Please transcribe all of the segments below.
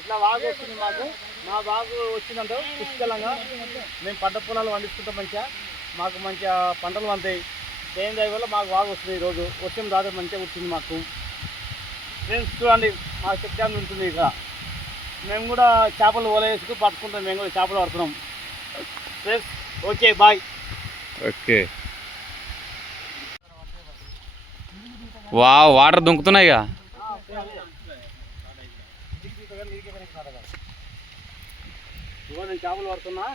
ఇట్లా వాగు వచ్చింది మాకు. మా వాగు వచ్చిందంటే పుష్కలంగా. మేము పంట పొలాలు పండిస్తుంటాం మంచిగా. మాకు మంచిగా పంటలు పంతాయి దేని అయ్యే వల్ల మాకు వాగు వస్తుంది ఈరోజు. వర్షం దాదాపు మంచిగా వచ్చింది మాకు. ఫ్రెండ్స్ చూడండి మా శక్తి ఉంటుంది ఇక్కడ. మేము కూడా చేపలు వల పట్టుకుంటాం. మేము కూడా చేపలు పడుతున్నాం. Friends okay bye. ఓకే. వా వాటర్ దుంకుతున్నాయిగా. ఇదిగో నేను చేపలు పడుతున్నా.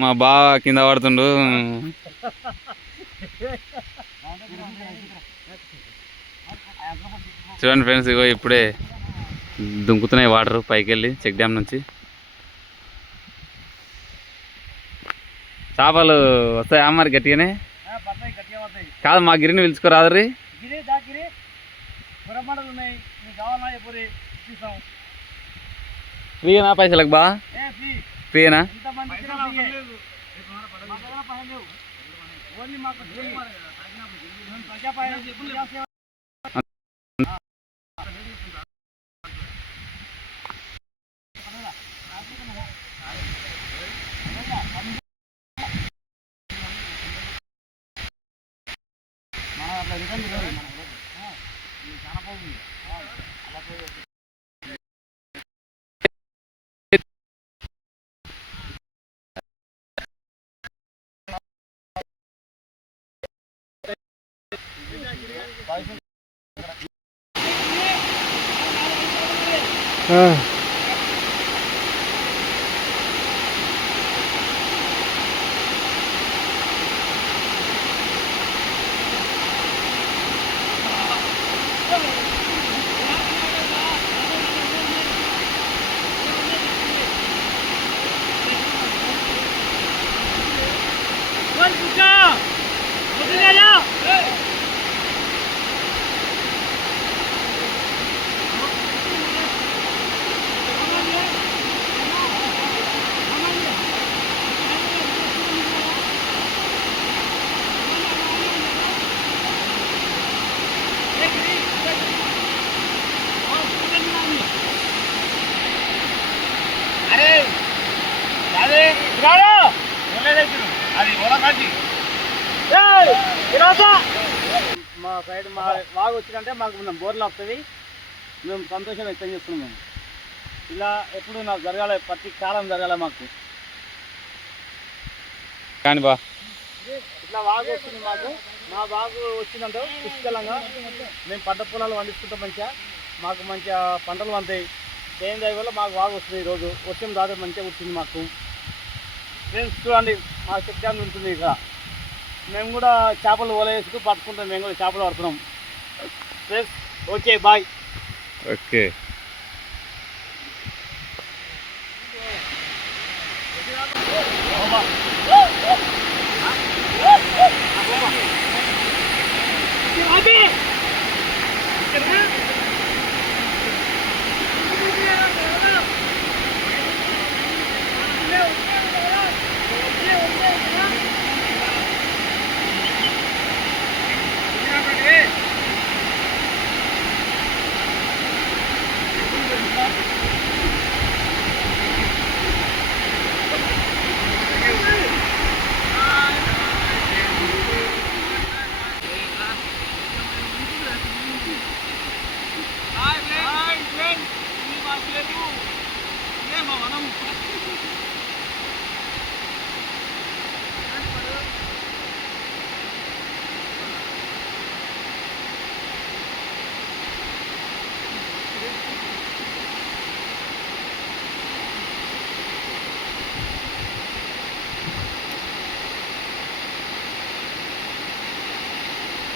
మా బావ కింద పడుతుండు. చూడండి ఫ్రెండ్స్ ఇగో ఇప్పుడే దుంకుతున్నాయి వాటర్ పైకి వెళ్ళి చెక్ డ్యామ్ నుంచి. చేపలు వస్తాయా మరి గట్టిగానే? కాదు మా గిరిని పిలుచుకోరాదు రీ. గిరి దా గిరి. గురమండలు ఉన్నాయి. నీకు కావాలా ఎప్పుడు తీసాం ఫ్రీనా పైసలకు బా? ఏ ఫ్రీ ఫ్రీనా ఇంతమంది ఇచ్చినా ఫ్రీయే. మన 아. 원 국장 어디 가냐? మా సైడ్ మా వాగు వచ్చిందంటే మాకు మనం బోర్లు వస్తుంది. మేము సంతోషం వ్యక్తం చేస్తున్నాం మేము. ఇలా ఎప్పుడు నాకు జరగాలి ప్రతి కాలం జరగాలి మాకు. కానీ బా. ఇట్లా వాగు వస్తుంది మాకు. మా వాగు వచ్చిందంటే పుష్కలంగా. మేము పంట పొలాలు పండిస్తుంటాం మంచిగా. మాకు మంచిగా పంటలు పంతాయి దేని దయ వల్ల మాకు వాగు వస్తుంది ఈరోజు. వర్షం దాదాపు మంచిగా వచ్చింది మాకు. ఫ్రెండ్స్ చూడండి మా డ్యామ్ ఉంటుంది ఇక్కడ. మేము కూడా చేపలు ఓలేసుకు పట్టుకుంటాం మేము కూడా చేపలు పడుతున్నాం. Plus okay. Bye okay Abi!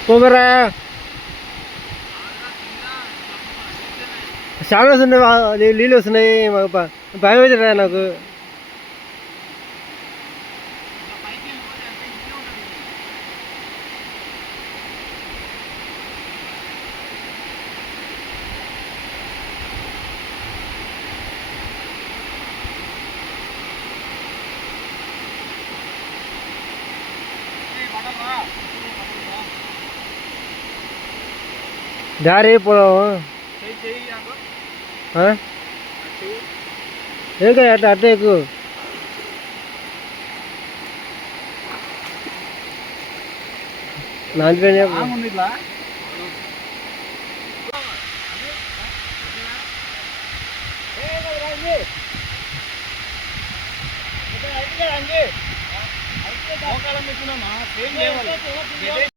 పోగరా చాలా వస్తున్నాయి వా- నీ- నీళ్ళు వస్తున్నాయి మాకు భ- భయం అవుతుందా నాకు దారి ఆ? ఏం కాదు అట్లా అట్లా ఎక్కువ ఇట్లా మోకాళ్ళ మీద సేమ్ లేవాలి